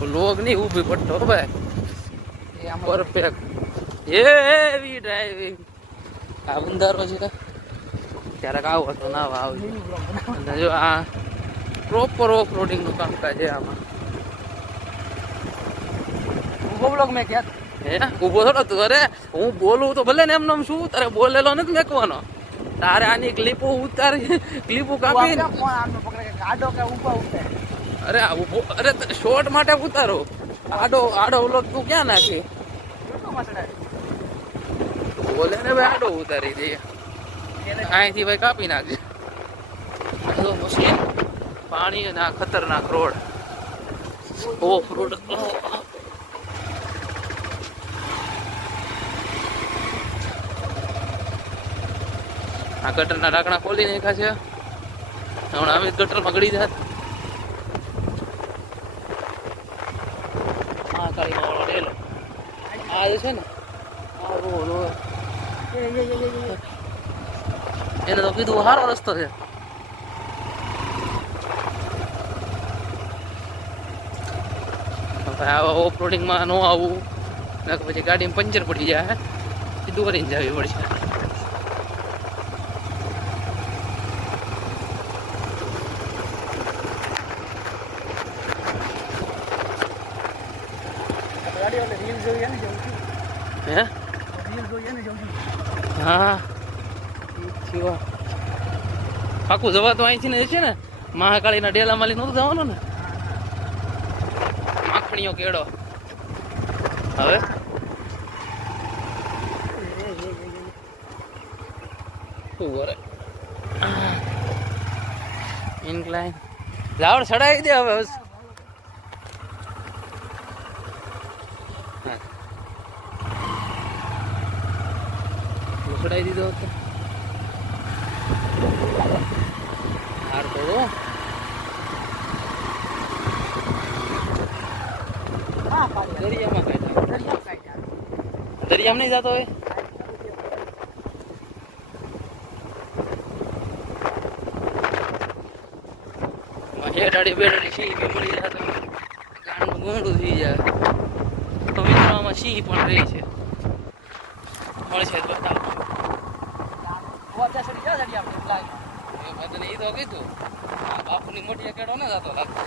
Log નહીં ઊભી પડતો ભાઈ. આમ પરફેક્ટ એવી ડ્રાઇવિંગ આ બંધારો છે ક્યારેક આવો તો ના આવજો અને જો આ પ્રોપર ઓફ રોડિંગનું કામકાજ છે આમાં. ઊભો બ્લોક મેં ક્યાં? હે? ઊભો થોડો તું અરે હું બોલું તો ભલે ને એમને શું તારે બોલેલો નથી મેકવાનો. તારે આની ક્લિપો ઉતારી ક્લિપો કાપી કાઢો કે ઊભા ઉઠે અરે અરે શોર્ટ માટે ઉતારો. આડો આડો વ્લોગ તું ક્યાં નાખી? બોલે ને ભાઈ, આડો ઉતારી દઈએ અહીંથી ભાઈ કાપી નાખજે. આ જો મશીન પાણી આ ખતરનાક રોડ. Off road. આ ગટરના ઢાંકણા ખોલી નાખ્યા છે. હમણાં અમે ગટર ગળી જાત આ કાળીમાં વાળો ડેલો આ છે ને. એને તો કીધું સારો રસ્તો છે. આવા ઓફ રોડિંગમાં ન આવવું નકર પછી ગાડીમાં પંચર પડી જાય સીધું કરીને જવી પડશે ગાડી રીલ જોઈ એને જવું. છું હે? હા. પાકું જવા તો અહીંથી ને છે ને? મહાકાળીના ડેલા માલી નહોતું જવાનું ને? માખણીઓ કેળો. હવે? ઇન્કલાઇન લાવડ ચડાવી દે હવે. ચડાવી દીધો હતો. હાર થોડો દરિયામાં દરિયામાં નહીં જતો હોય? હેડાડી બેડાડી સિંહ બી મળી જાય તો ગોંડું થઈ જાય. તો મિત્રો આમાં સિંહ પણ રહી છે. મળશે તો બતાવો પહોંચ્યા સડી ગયા સડી આપણે લાગે એ બધાને ઈ તો કીધું. બાપુની મોટી કેડો ને જતો લાગતો.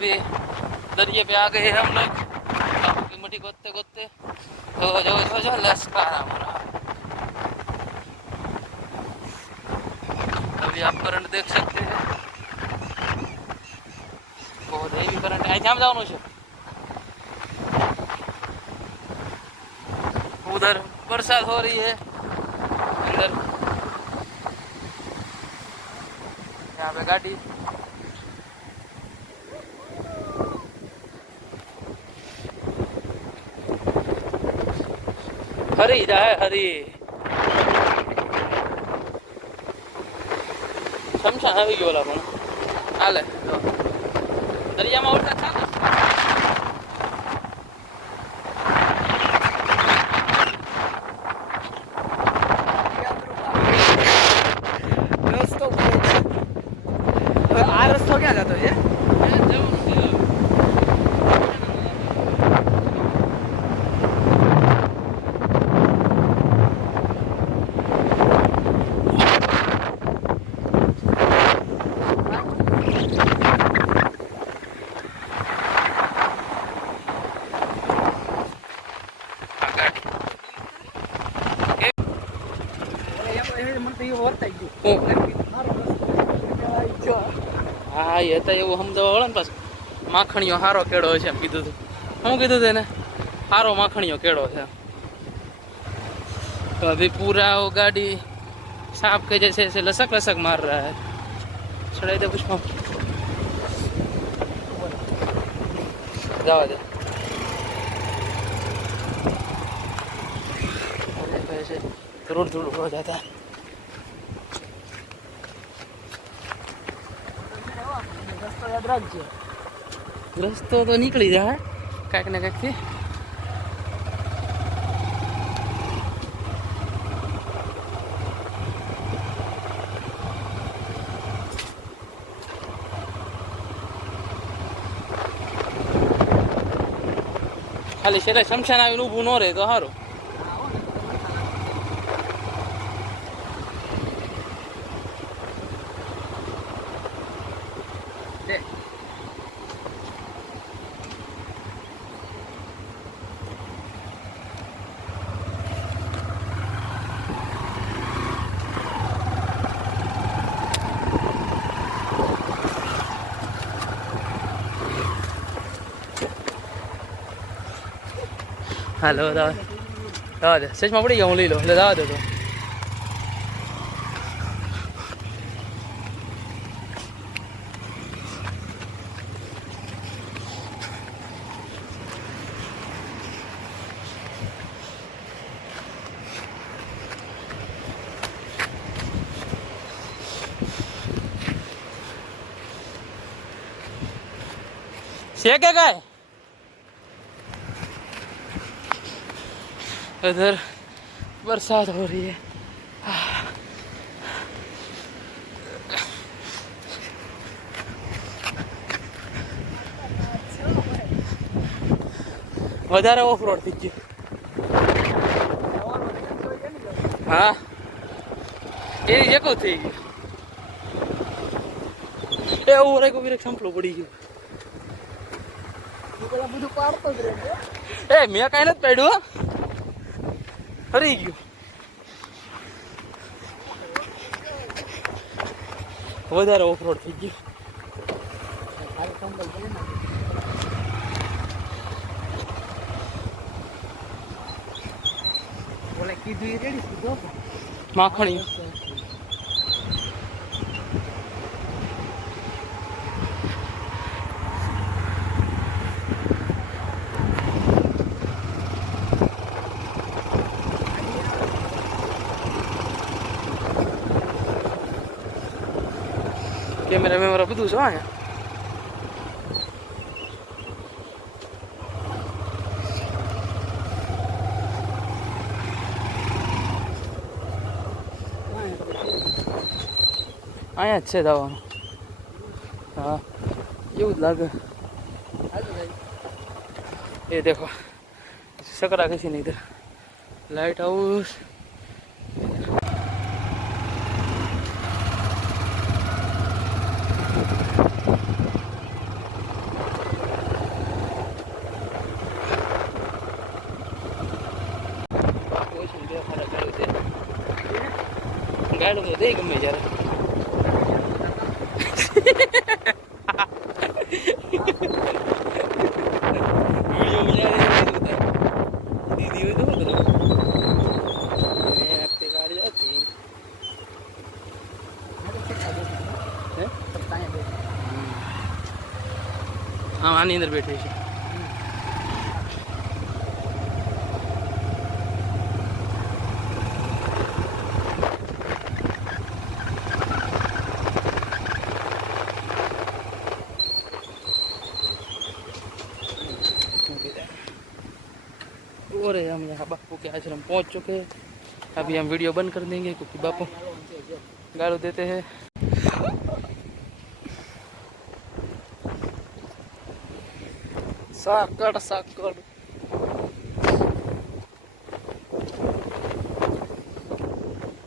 अभी दरिए पे आ गए हैं हम लोग बापू की मटी गोदते गोदते तो जो जो जो लश्कर हमारा अभी आप करंट देख सकते हैं बहुत हेवी करंट है जाम जाओ છે उधर बरसात हो रही है अंदर यहाँ पे गाड़ी હરી જાય હરી શમશાન આવી ગયો ઓલા પણ હાલે. દરિયામાં ઉડતા ચાલે રસ્તો ભૂલે છે હવે આ રસ્તો ક્યાં જતો છે એ જવાનું છે. આ ગાડી. એટલે એમ- એમ મને તો એવું વર્તાઈ ગયું હું? એમ કીધું, મારો રસ્તો આવી ગયો. હા એ હતા એવું સમજાવવા વાળા ને પાછું માખણીઓ હારો કેળો છે એમ કીધું હતું શું કીધું હતું એને સારો માખણીયો કેળો છે तो अभी पूरा वो गाड़ी सांप के जैसे ऐसे लसक लसक मार रहा है चढ़ाई दे पुष्पा जाओ दे देखो ऐसे धुरुड़ धुरुड़ हो जाता है યાદ રાખજો. રસ્તો તો નીકળી જાય. કાંઈક ને કાંઈકથી ખાલી છેલ્લે શમશાન આવીને ઊભું ન રહે તો સારું હાલો દાવા દાવા દે સચમાં પડી ગયા હું લઈ લો એટલે દાવા દે તો છે કે કાંઈ इधर बरसात हो रही है વધારે ઓફ રોડ થઈ ગયું હા એની જેકો થઈ ગયું એ એવું રાખ્યું વિરેક સંપલું પડી ગયું પેલા બધું પાડતો જ રહેજો એ મેં કાંઈ નથી પાડ્યું હો. હરી ગયું. વધારે ઓફરોડ થઈ ગયું. માખણી. કેમેરા વેમેરા બધું છે અહીંયા. અહીંયા જ છે દાવાનું હા, એવું જ લાગે. એ દેખો સકરા કશી નહીં ઇધર લાઇટ હાઉસ ગાડું તો દે ગમે જ્યારે. દીદી હોય તો શું આની અંદર બેઠી છે. बापू के आश्रम पहुँच चुके हैं। अभी हम वीडियो बंद कर देंगे क्योंकि बापू गाड़ो देते हैं। साकड़ साकड़।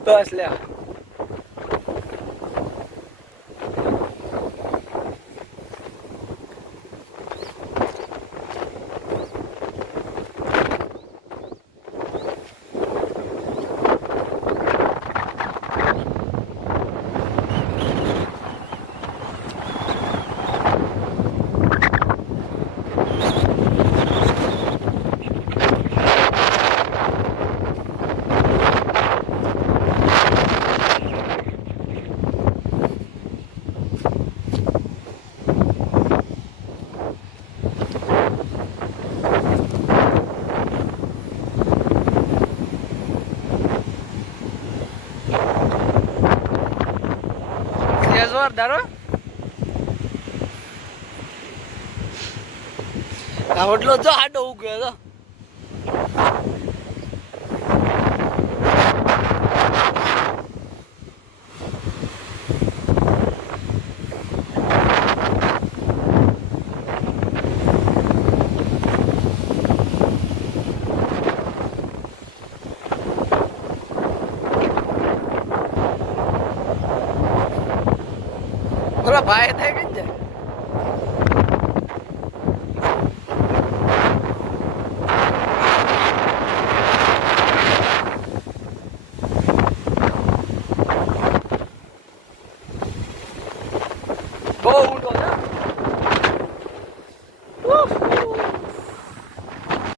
बस ले હો આ હોટલો જો આડો ઉગ્યો તો. ઓલા ભાઈ થાય કે